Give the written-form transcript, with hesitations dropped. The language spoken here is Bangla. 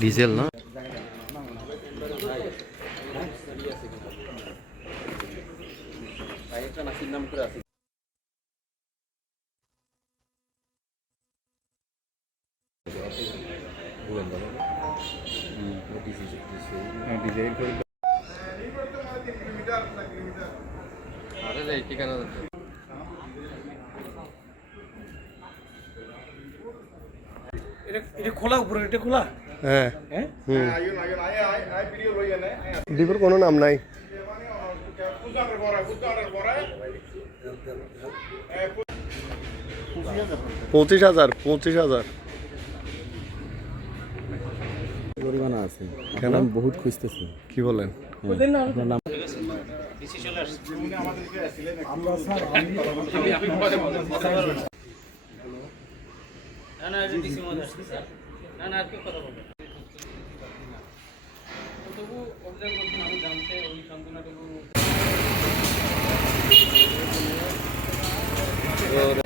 ডিজেল না এটা খোলা উপরে, এটা খোলা। হ্যাঁ দ্বীপের কোনো নাম নাই। 25,000 25,000 জরিমানা আছে। কেন? বহুত খুঁজতেছি। কি বলেন? আমি